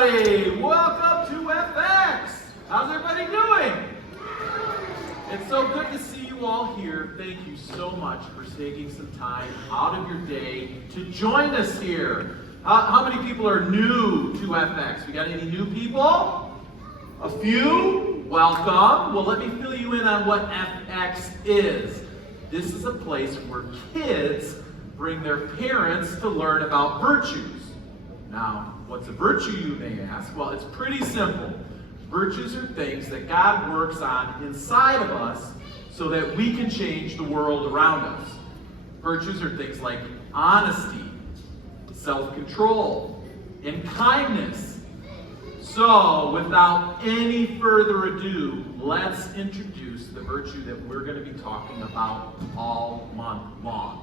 everybody! Welcome to FX! How's everybody doing? It's so good to see you all here. Thank you so much for taking some time out of your day to join us here. How many people are new to FX? We got any new people? A few? Welcome. Well, let me fill you in on what FX is. This is a place where kids bring their parents to learn about virtues. Now, what's a virtue, you may ask? Well, it's pretty simple. Virtues are things that God works on inside of us so that we can change the world around us. Virtues are things like honesty, self-control, and kindness. So, without any further ado, let's introduce the virtue that we're going to be talking about all month long.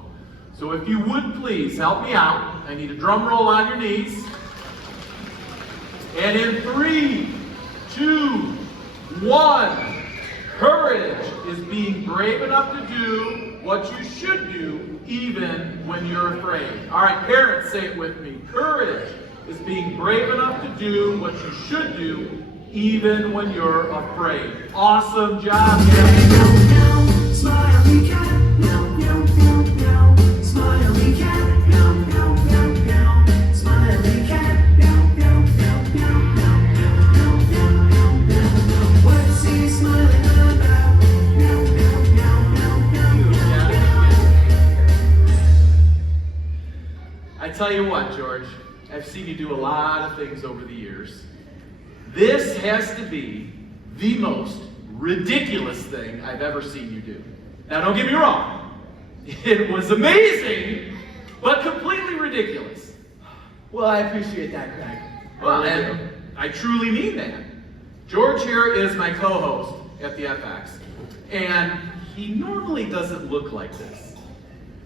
So if you would please help me out. I need a drum roll on your knees. And in 3, 2, 1, courage is being brave enough to do what you should do even when you're afraid. All right, parents, say it with me. Courage is being brave enough to do what you should do even when you're afraid. Awesome job, guys. Smiley cat, meow, meow, meow, meow. Smiley cat, meow, meow, meow, meow. Smiley cat, meow, meow, meow, meow, meow, meow, meow, meow. What's he smiling about? Meow, meow, meow, meow, meow, meow. I tell you what, George, I've seen you do a lot of things over the years. This has to be the most ridiculous thing I've ever seen you do. Now, don't get me wrong. It was amazing, but completely ridiculous. Well, I appreciate that, Craig. Well, and I truly mean that. George here is my co-host at the FX, and he normally doesn't look like this.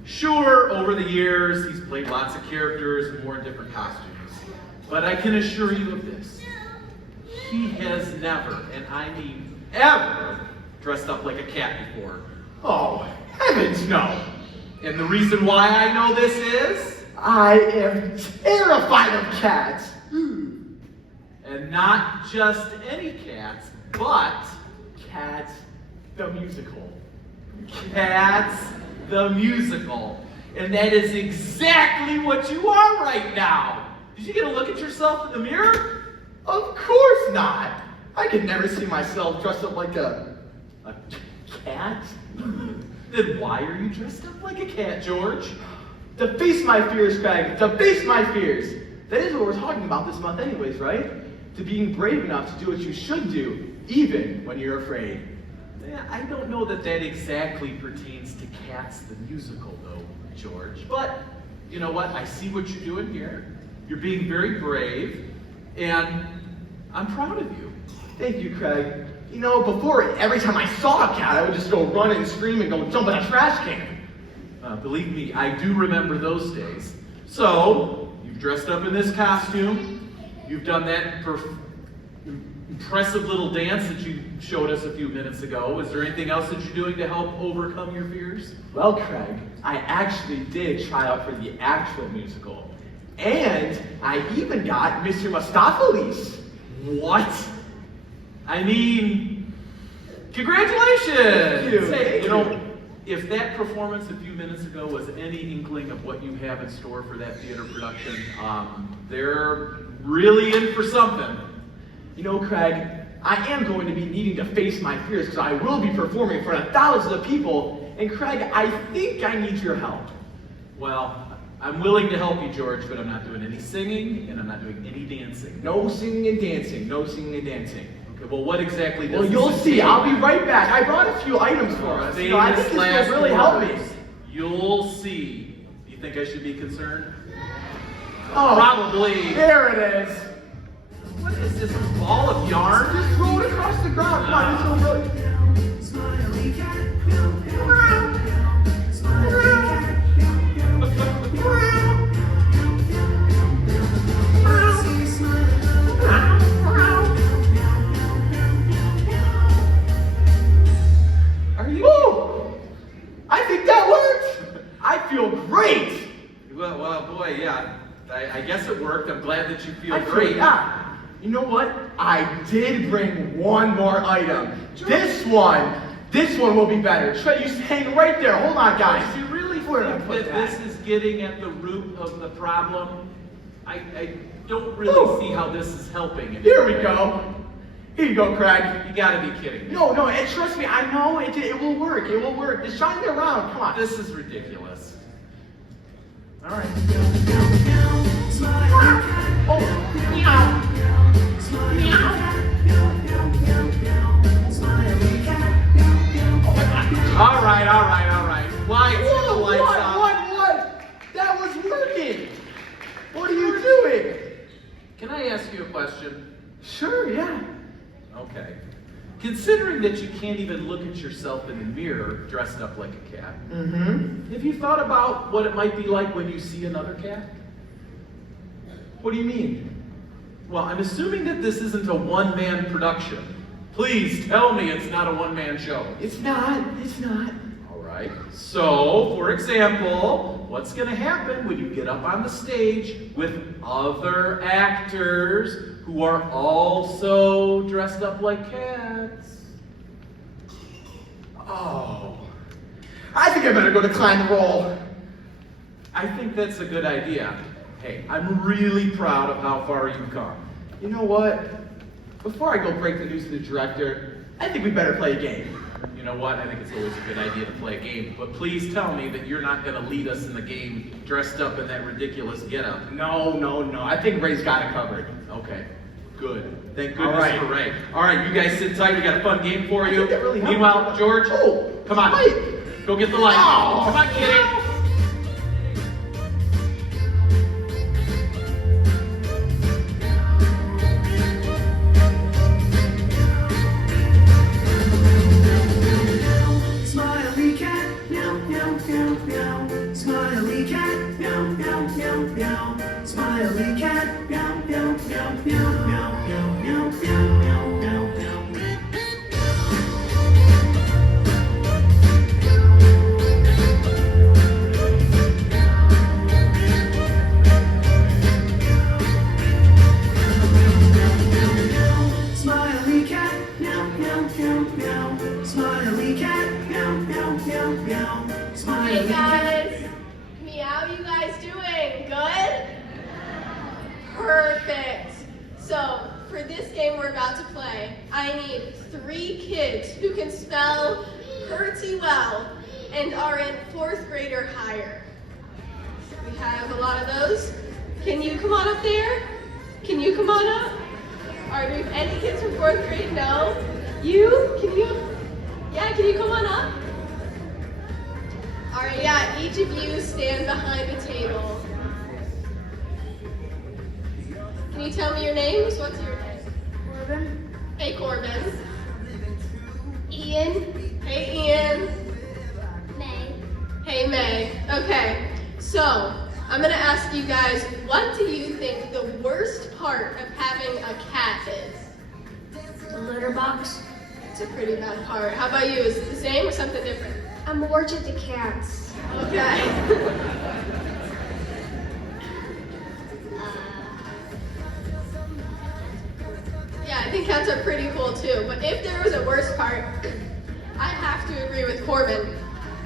Sure, over the years, he's played lots of characters and worn different costumes, but I can assure you of this. He has never, and I mean ever, dressed up like a cat before. Oh, heavens no! And the reason why I know this is, I am terrified of cats. and not just any cats, but Cats, the musical. Cats the Musical. And that is exactly what you are right now. Did you get a look at yourself in the mirror? Of course not. I could never see myself dressed up like a cat. Then why are you dressed up like a cat, George? To face my fears, Craig. To face my fears. That is what we're talking about this month anyways, right? To being brave enough to do what you should do, even when you're afraid. Yeah, I don't know that that exactly pertains to Cats the Musical, though, George. But, you know what? I see what you're doing here. You're being very brave, and I'm proud of you. Thank you, Craig. You know, before, every time I saw a cat, I would just go run and scream and go jump in a trash can. Believe me, I do remember those days. So, you've dressed up in this costume. You've done that impressive little dance that you showed us a few minutes ago. Is there anything else that you're doing to help overcome your fears? Well, Craig, I actually did try out for the actual musical. And I even got Mr. Mustopheles. What? I mean, congratulations! Thank you. Hey, Thank you know, you. if that performance a few minutes ago was any inkling of what you have in store for that theater production, they're really in for something. You know, Craig, I am going to be needing to face my fears because I will be performing in front of thousands of people. And Craig, I think I need your help. Well, I'm willing to help you, George, but I'm not doing any singing and I'm not doing any dancing. No singing and dancing. No singing and dancing. Okay, well, what exactly does Well, you'll this see. entail? I'll be right back. I brought a few items for us. You know, I think this will really help me. You'll see. Do you think I should be concerned? Oh, Probably. there it is. What is this, a ball of yarn? Just roll it across the ground. Come on, just roll it. Smiley cat, meow, meow, meow, meow. Smiley cat, meow, meow, meow, meow. What's he smiling about? Are you? Woo! I think that worked. I feel great. Well, boy, yeah. I guess it worked. I'm glad that you feel I feel- great. yeah. You know what? I did bring one more item. This one will be better. Trey, you hang right there. Hold on, guys. Do you really Where did I think put that that? this is getting at the root of the problem? I don't really see how this is helping. in Here any we way. go. Here you go, Craig. You gotta be kidding me. No, and trust me, I know it will work. It will work. Just shine me around. Come on. This is ridiculous. All right. Smiley cat. Oh, meow. Smiley cat. Smiley cat. All right. Lights, get the lights What? on. That was working. What are you doing? Can I ask you a question? Sure, yeah. Okay. Considering that you can't even look at yourself in the mirror dressed up like a cat, Mm-hmm. have you thought about what it might be like when you see another cat? What do you mean? Well, I'm assuming that this isn't a one-man production. Please tell me it's not a one-man show. It's not. All right. So, for example, what's going to happen when you get up on the stage with other actors who are also dressed up like cats? Oh. I think I better go decline the role. I think that's a good idea. Hey, I'm really proud of how far you've come. You know what? Before I go break the news to the director, I think we better play a game. You know what? I think it's always a good idea to play a game. But please tell me that you're not going to lead us in the game dressed up in that ridiculous getup. No. I think Ray's got it covered. Okay, good. Thank All goodness right. for Ray. All right, you guys sit tight. We got a fun game for you. think that really helped. Meanwhile, George, Oh, come on. wait. Go get the light. Oh. Come on, kitty. Smiley cat. Meow, meow, meow, meow. Smiley cat. Meow, meow, meow, meow. Smiley cat. Meow, meow, meow, meow, meow, meow, meow, meow, meow, meow, meow. Smiley cat, meow, meow, meow, meow. Smiley cat, meow, meow, meow, meow. Smiley Hey cat. guys, how you guys doing? Good? Perfect. So, for this game we're about to play, I need 3 kids who can spell pretty well and are in 4th grade or higher. We have a lot of those. Can you come on up there? Can you come on up? Are there any kids from 4th grade? No? You? Can you? Yeah, can you come on up? All right, yeah, each of you stand behind the table. Can you tell me your names? What's your name? Corbin, Hey, Corbin. Ian. Hey, Ian. May, Hey, May. Okay, so I'm gonna ask you guys, what do you think the worst part of having a cat is? the litter box. It's a pretty bad part. How about you? Is it the same or something different? I'm allergic to cats. Okay. Yeah, I think cats are pretty cool too. But if there was a worst part, I have to agree with Corbin.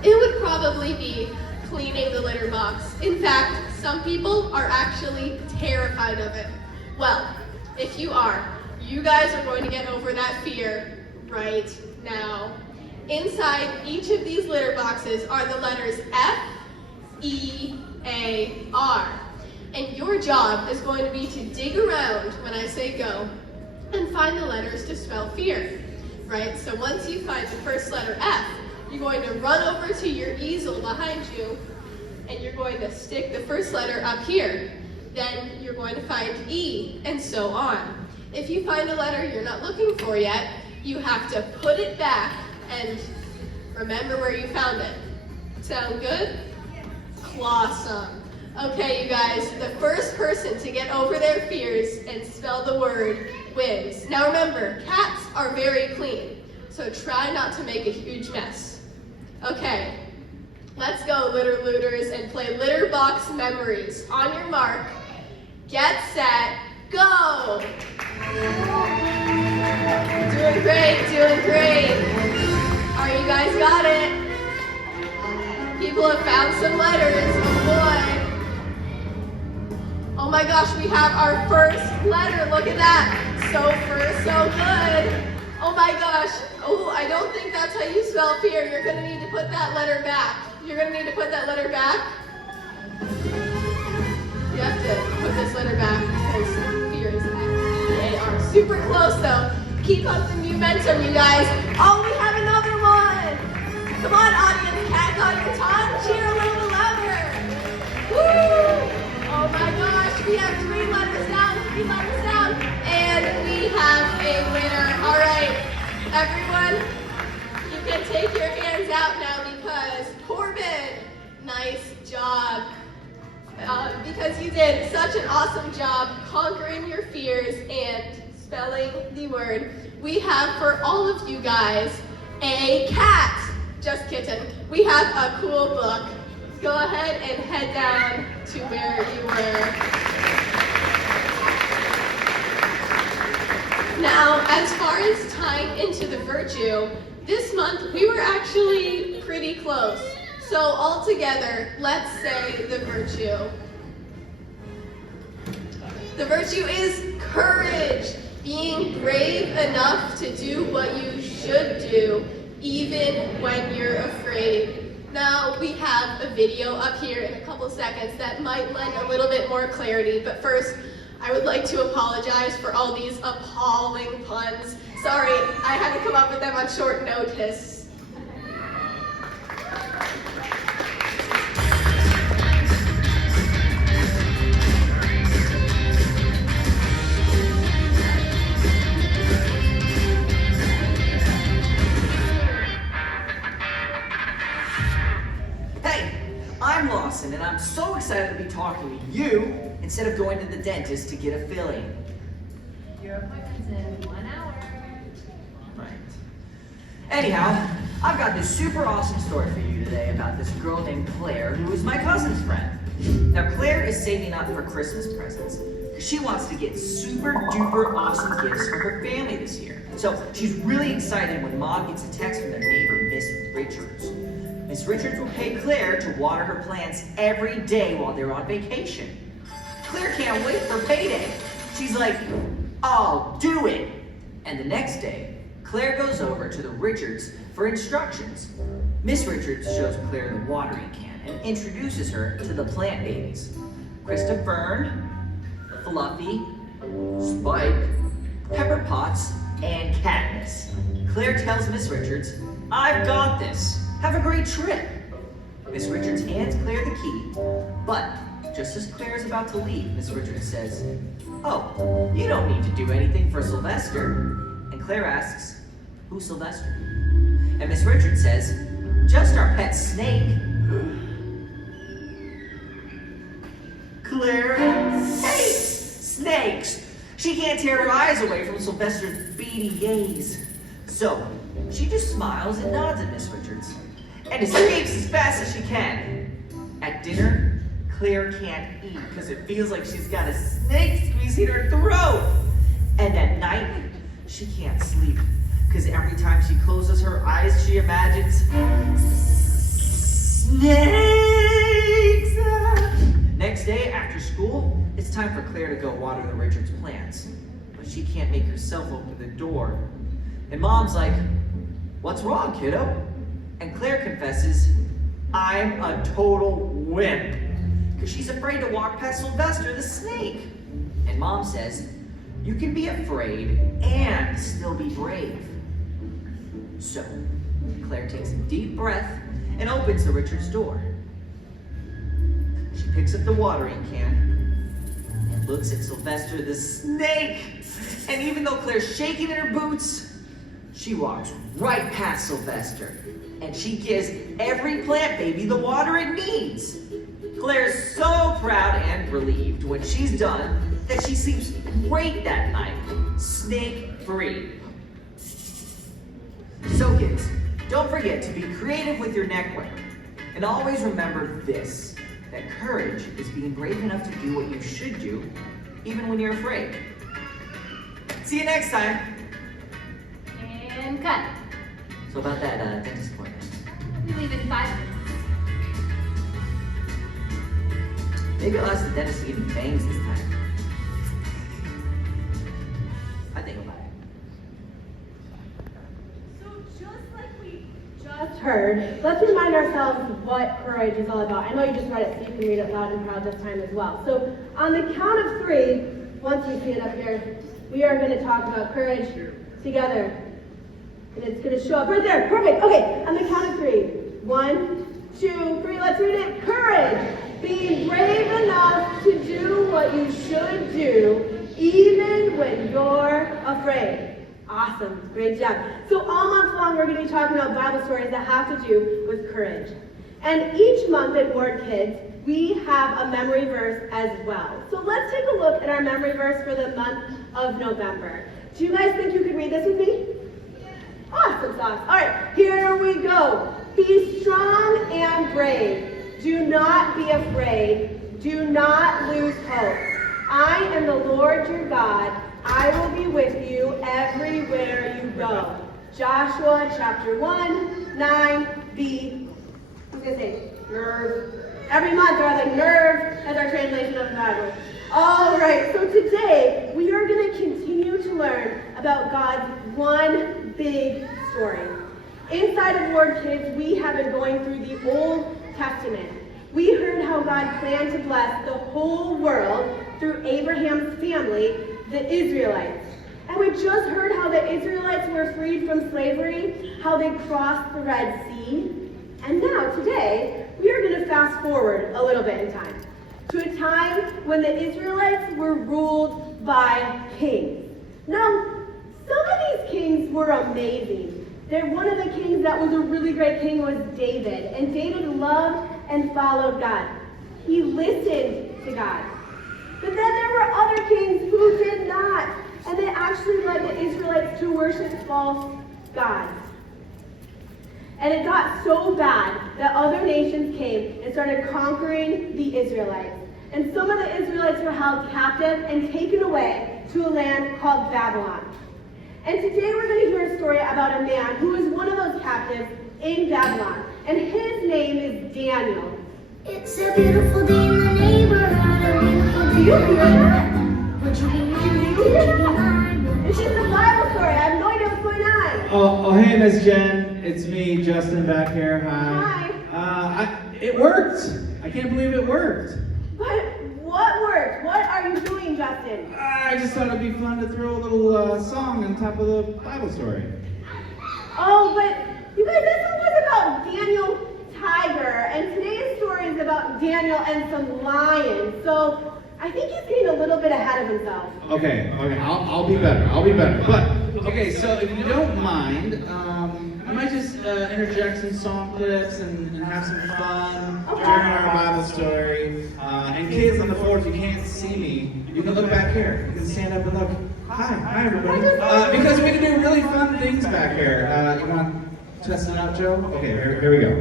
It would probably be cleaning the litter box. In fact, some people are actually terrified of it. Well, if you are, you guys are going to get over that fear right now. Inside each of these litter boxes are the letters F, E, A, R. And your job is going to be to dig around when I say go and find the letters to spell fear, right? So once you find the first letter F, you're going to run over to your easel behind you and you're going to stick the first letter up here. Then you're going to find E and so on. If you find a letter you're not looking for yet, you have to put it back and remember where you found it. Sound good? Clawsome. Okay, you guys, the first person to get over their fears and spell the word wins. Now remember, cats are very clean, so try not to make a huge mess. Okay, let's go, litter looters, and play litter box memories. On your mark, get set, go! Doing great, doing great. All right, you guys got it. People have found some letters, oh boy. Oh my gosh, we have our first letter, look at that. So first, so good. Oh my gosh, oh, I don't think that's how you spell fear. You're gonna need to put that letter back. You're gonna need to put that letter back. You have to put this letter back because fear is F-E-A-R. Super close though. Keep up the momentum, you guys. Oh, we have another one. Come on, audience, cat audience, on, cheer a little louder. Woo! Oh my gosh, we have 3 letters down, and we have a winner. All right, everyone, you can take your hands out now because Corbin, nice job. Because you did such an awesome job conquering your fears and spelling the word. We have for all of you guys a cat. Just kidding. We have a cool book. Go ahead and head down to where you were. Now, as far as tying into the virtue, this month we were actually pretty close. So all together, let's say the virtue. The virtue is courage, being brave enough to do what you should do, even when you're afraid. Now, we have a video up here in a couple seconds that might lend a little bit more clarity, but first, I would like to apologize for all these appalling puns. Sorry, I had to come up with them on short notice. I'm Lawson, and I'm so excited to be talking to you instead of going to the dentist to get a filling. Your appointment's in 1 hour. Right. Anyhow, I've got this super awesome story for you today about this girl named Claire who is my cousin's friend. Now, Claire is saving up for Christmas presents because she wants to get super duper awesome gifts for her family this year. So she's really excited when Mom gets a text from their neighbor, Miss Richards. Miss Richards will pay Claire to water her plants every day while they're on vacation. Claire can't wait for payday. She's like, I'll do it. And the next day, Claire goes over to the Richards for instructions. Miss Richards shows Claire the watering can and introduces her to the plant babies. Krista Fern, Fluffy, Spike, Pepper Potts, and Katniss. Claire tells Miss Richards, I've got this. Have a great trip. Miss Richards hands Claire the key, but just as Claire is about to leave, Miss Richards says, oh, you don't need to do anything for Sylvester. And Claire asks, who's Sylvester? And Miss Richards says, just our pet snake. Claire hates snakes. She can't tear her eyes away from Sylvester's beady gaze. So she just smiles and nods at Miss Richards and escapes as fast as she can. At dinner, Claire can't eat because it feels like she's got a snake squeezing her throat. And at night, she can't sleep because every time she closes her eyes, she imagines snakes. Next day after school, it's time for Claire to go water the Richards plants. But she can't make herself open the door. And Mom's like, what's wrong, kiddo? And Claire confesses, I'm a total wimp. Because she's afraid to walk past Sylvester the snake. And Mom says, you can be afraid and still be brave. So, Claire takes a deep breath and opens the Richards door. She picks up the watering can and looks at Sylvester the snake. And even though Claire's shaking in her boots, she walks right past Sylvester, and she gives every plant baby the water it needs. Claire's so proud and relieved when she's done that she sleeps great that night, snake-free. So kids, don't forget to be creative with your neckwear. And always remember this, that courage is being brave enough to do what you should do, even when you're afraid. See you next time. And cut. So about that dentist appointment. We leave in 5 minutes. Maybe I'll ask the dentist to give me bangs this time. I think about it. So just like we just heard, let's remind ourselves what courage is all about. I know you just read it, so you can read it loud and proud this time as well. So on the count of 3, once you see it up here, we are going to talk about courage together. And it's going to show up right there. Perfect. Okay, on the count of 3. 1, 2, 3. Let's read it. Courage. Being brave enough to do what you should do, even when you're afraid. Awesome. Great job. So all month long, we're going to be talking about Bible stories that have to do with courage. And each month at Ward Kids, we have a memory verse as well. So let's take a look at our memory verse for the month of November. Do you guys think you could read this with me? Awesome sauce. All right, here we go. Be strong and brave. Do not be afraid. Do not lose hope. I am the Lord your God. I will be with you everywhere you go. Joshua chapter 1, 9b. Who's going to say nerve? Every month we're like nerve as our translation of the Bible. All right, so today we are going to continue to learn about God's one big story. Inside of Ward Kids, we have been going through the Old Testament. We heard how God planned to bless the whole world through Abraham's family, the Israelites. And we just heard how the Israelites were freed from slavery, how they crossed the Red Sea. And now, today, we are going to fast forward a little bit in time, to a time when the Israelites were ruled by kings. Now, some of these kings were amazing. One of the kings that was a really great king was David. And David loved and followed God. He listened to God. But then there were other kings who did not. And they actually led the Israelites to worship false gods. And it got so bad that other nations came and started conquering the Israelites. And some of the Israelites were held captive and taken away to a land called Babylon. And today we're going to hear a story about a man who was one of those captives in Babylon. And his name is Daniel. It's a beautiful day in the neighborhood, a beautiful day. Do you hear that? Would you be mine? Do you hear that? It's just a Bible story. I have no idea what's going on. Oh, hey, Miss Jen. It's me, Justin, back here. Hi. It worked. I can't believe it worked. But what worked? What are you doing, Justin? I just thought it'd be fun to throw a little song on top of the Bible story. Oh, but you guys, this one was about Daniel Tiger, and today's story is about Daniel and some lions. So I think he's getting a little bit ahead of himself. Okay, I'll be better. But, okay, so if you don't mind, I might just interject some song clips and have some fun during our Bible story. And kids on the floor, if you can't see me, you can look back here. You can stand up and look. Hi everybody. Because we can do really fun things back here. You want to test it out, Joe? Okay, here we go.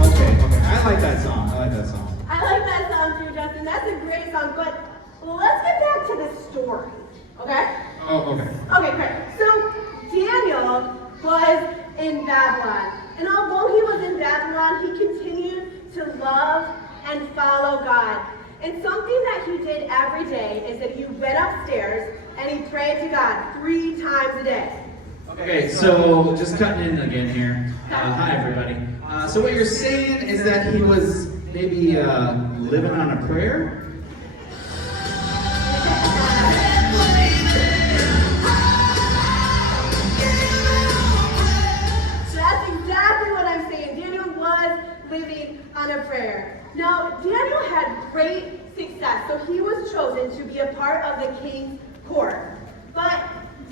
Okay. I like that song. I like that song too, Justin. That's a great song, but let's get back to the story, okay? Oh, okay. Okay, great. So Daniel was in Babylon, and although he was in Babylon, he continued to love and follow God. And something that he did every day is that he went upstairs and he prayed to God 3 times a day. Okay, so just cutting in again here. Hi, everybody. So what you're saying is that he was maybe living on a prayer? That's exactly what I'm saying. Daniel was living on a prayer. Now, Daniel had great success, so he was chosen to be a part of the king's court. But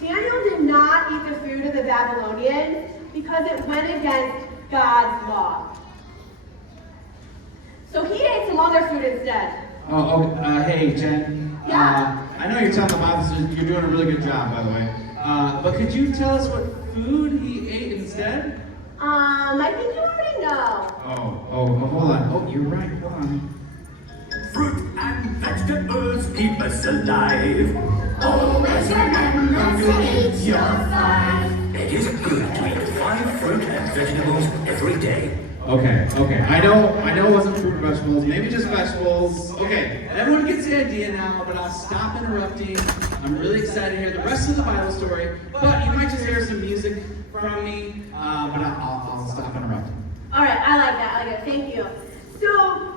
Daniel did not eat the food of the Babylonians because it went against God's law. So he ate some other food instead. Hey, Jen. Yeah. I know you're telling the Bible, you're doing a really good job, by the way. But could you tell us what food he ate instead? I think you already know. Oh, hold on. Oh, you're right. Hold on. keep us alive. Always remember to eat your five. It is good to eat 5 fruit and vegetables every day. Okay. I know it wasn't fruit or vegetables, maybe just vegetables. Okay, everyone gets the idea now, but I'll stop interrupting. I'm really excited to hear the rest of the Bible story, but you might just hear some music from me, but I'll stop interrupting. All right, I like that. Thank you. So,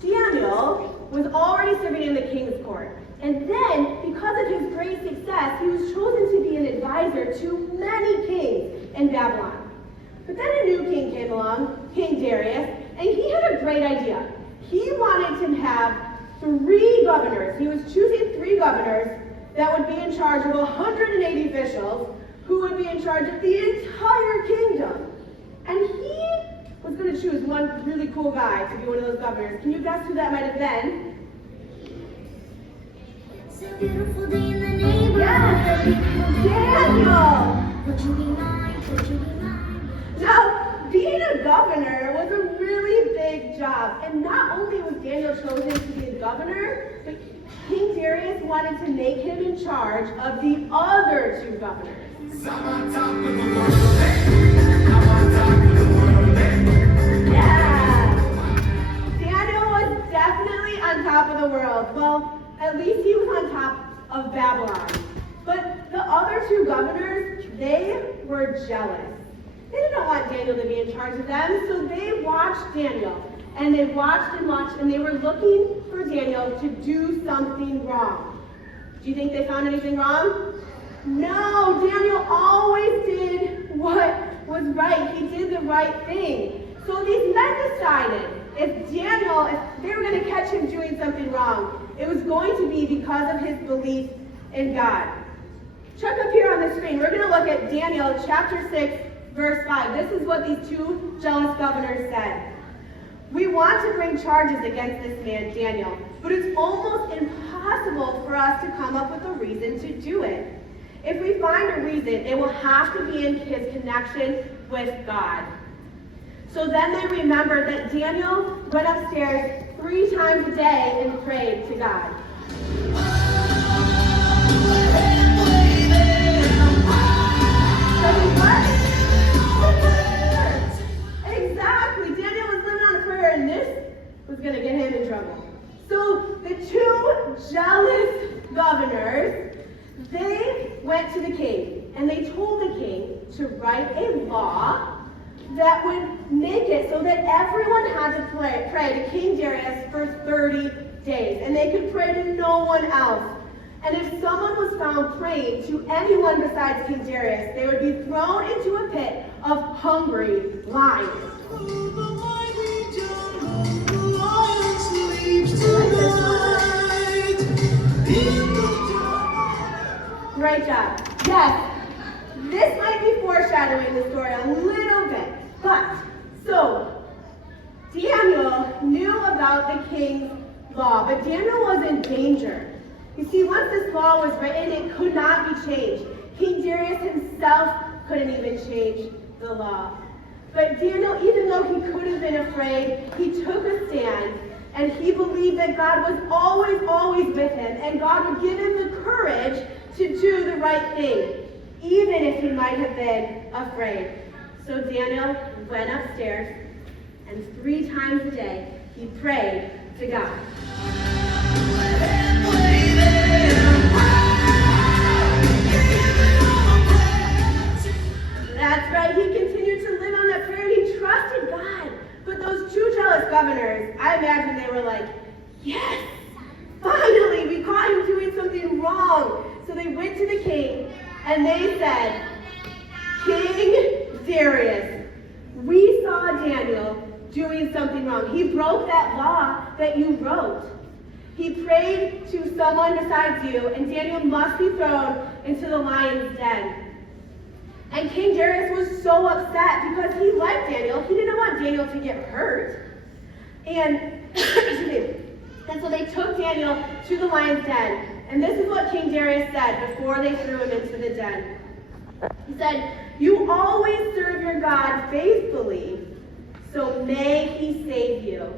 Daniel was already serving in the king's court. And then, because of his great success, he was chosen to be an advisor to many kings in Babylon. But then a new king came along, King Darius, and he had a great idea. He wanted to have 3 governors. He was choosing 3 governors that would be in charge of 180 officials who would be in charge of the entire kingdom. And he was going to choose one really cool guy to be one of those governors. Can you guess who that might have been? It's a beautiful day in the neighborhood. Yes, Daniel! Would you be mine? Would you be mine? Now, being a governor was a really big job. And not only was Daniel chosen to be a governor, but King Darius wanted to make him in charge of the other 2 governors. Yeah! Daniel was definitely on top of the world. Well, at least he was on top of Babylon. But the other 2 governors, they were jealous. They didn't want Daniel to be in charge of them, so they watched Daniel. And they watched, and they were looking for Daniel to do something wrong. Do you think they found anything wrong? No, Daniel always did what was right. He did the right thing. So these men decided if they were going to catch him doing something wrong, it was going to be because of his belief in God. Check up here on the screen. We're going to look at Daniel chapter 6, verse 5. This is what these 2 jealous governors said. We want to bring charges against this man, Daniel, but it's almost impossible for us to come up with a reason to do it. If we find a reason, it will have to be in his connection with God. So then they remembered that Daniel went upstairs 3 times a day and prayed to God. Exactly. Daniel was living on a prayer, and this was going to get him in trouble. So the 2 jealous governors, they went to the king, and they told the king to write a law that would make it so that everyone had to pray to King Darius for 30 days, and they could pray to no one else. And if someone was found praying to anyone besides King Darius, they would be thrown into a pit of hungry lions. Great job. Yes, this might be foreshadowing the story a little bit. But, so, Daniel knew about the king's law, but Daniel was in danger. You see, once this law was written, it could not be changed. King Darius himself couldn't even change the law. But Daniel, even though he could have been afraid, he took a stand, and he believed that God was always with him, and God would give him the courage to do the right thing, even if he might have been afraid. So Daniel went upstairs, and 3 times a day, he prayed to God. That's right, he continued to live on that prayer, and he trusted God. But those 2 jealous governors, I imagine they were like, yes, finally, we caught him doing something wrong. So they went to the king, and they said, King Darius, we saw Daniel doing something wrong. He broke that law that you wrote. He prayed to someone besides you, and Daniel must be thrown into the lion's den. And King Darius was so upset because he liked Daniel. He didn't want Daniel to get hurt. And, and so they took Daniel to the lion's den. And this is what King Darius said before they threw him into the den. He said, "You always serve your God faithfully, so may he save you."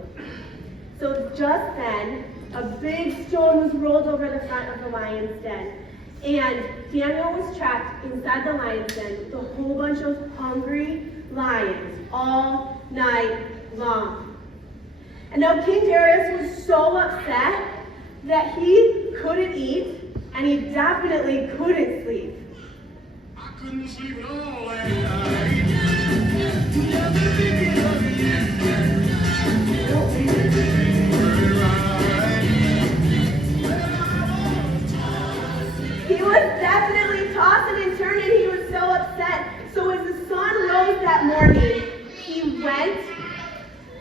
So just then, a big stone was rolled over the front of the lion's den. And Daniel was trapped inside the lion's den with a whole bunch of hungry lions all night long. And now King Darius was so upset that he couldn't eat, and he definitely couldn't sleep. I couldn't sleep at all last night. Just thinking of you. Don't be very right. He was definitely tossing and turning. He was so upset. So as the sun rose that morning, he went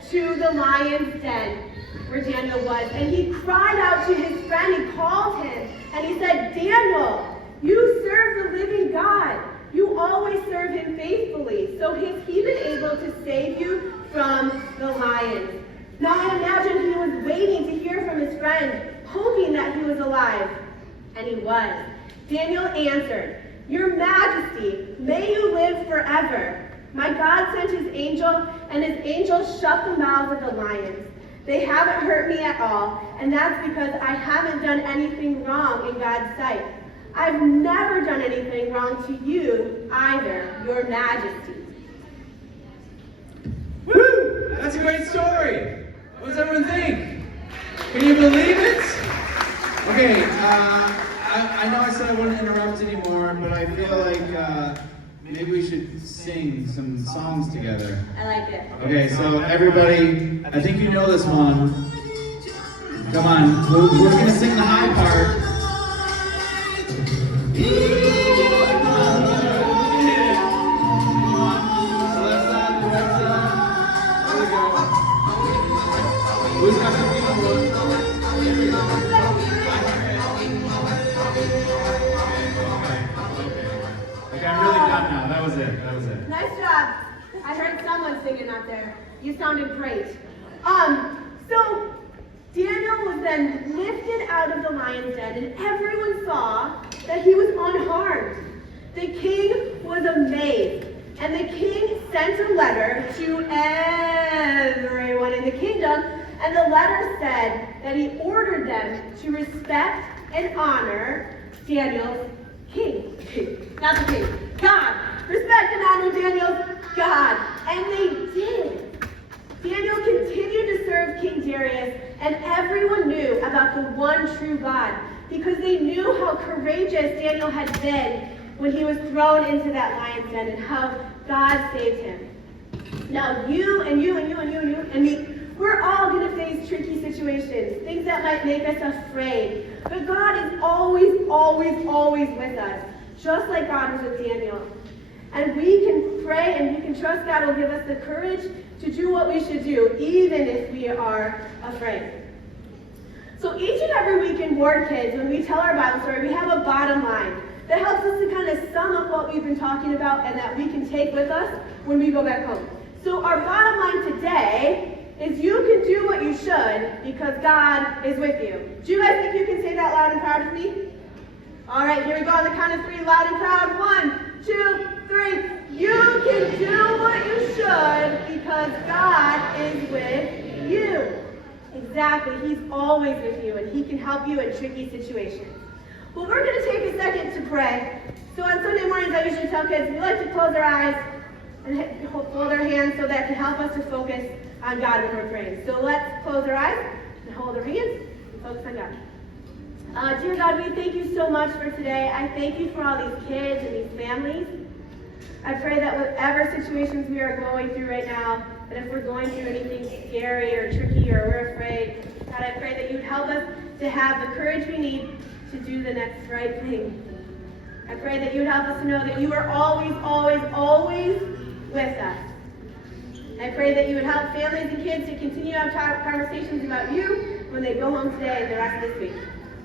to the lion's den where Daniel was, and he cried out to his friend. He called him, and he said, "Daniel, you serve the living God. You always serve him faithfully. So has he been able to save you from the lions?" Now I imagine he was waiting to hear from his friend, hoping that he was alive. And he was. Daniel answered, "Your Majesty, may you live forever. My God sent his angel, and his angel shut the mouths of the lions. They haven't hurt me at all, and that's because I haven't done anything wrong in God's sight. I've never done anything wrong to you either, Your Majesty." Woo! That's a great story. What does everyone think? Can you believe it? Okay, I know I said I wouldn't interrupt anymore, but I feel like maybe we should sing some songs together. I like it. Okay, so everybody, I think you know this one. Come on, we're gonna sing the high part. Who's got the people? Okay, I'm really done now. That was it. Nice job. I heard someone singing out there. You sounded great. So Daniel was then lifted out of the lion's den, and everyone saw that he was unharmed. The king was amazed, and the king sent a letter to everyone in the kingdom, and the letter said that he ordered them to respect and honor Daniel's king. Not the king, God. Respect and honor Daniel's God. And they did. Daniel continued to serve King Darius, and everyone knew about the one true God because they knew how courageous Daniel had been when he was thrown into that lion's den and how God saved him. Now you and you and you and you and you and me, we're all going to face tricky situations, things that might make us afraid. But God is always, always, always with us, just like God was with Daniel. And we can pray and we can trust God will give us the courage to do what we should do, even if we are afraid. So each and every week in Ward Kids, when we tell our Bible story, we have a bottom line that helps us to kind of sum up what we've been talking about and that we can take with us when we go back home. So our bottom line today is you can do what you should because God is with you. Do you guys think you can say that loud and proud with me? All right, here we go on the count of three, loud and proud. 1, 2, 3. You can do what you should because God is with you. Exactly, he's always with you and he can help you in tricky situations. Well, we're going to take a second to pray. So on Sunday mornings, I usually tell kids we like to close our eyes and hold our hands so that can help us to focus on God when we're praying. So let's close our eyes and hold our hands and focus on God. Dear God, we thank you so much for today. I thank you for all these kids and these families. I pray that whatever situations we are going through right now, that if we're going through anything scary or tricky or we're afraid, God, I pray that you'd help us to have the courage we need to do the next right thing. I pray that you'd help us to know that you are always, always, always with us. I pray that you would help families and kids to continue to have conversations about you when they go home today and the rest of this week.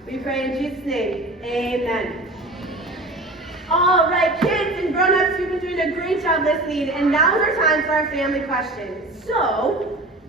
We pray in Jesus' name, amen. All right, kids and grown-ups, you've been doing a great job listening, and now's our time for our family questions. So,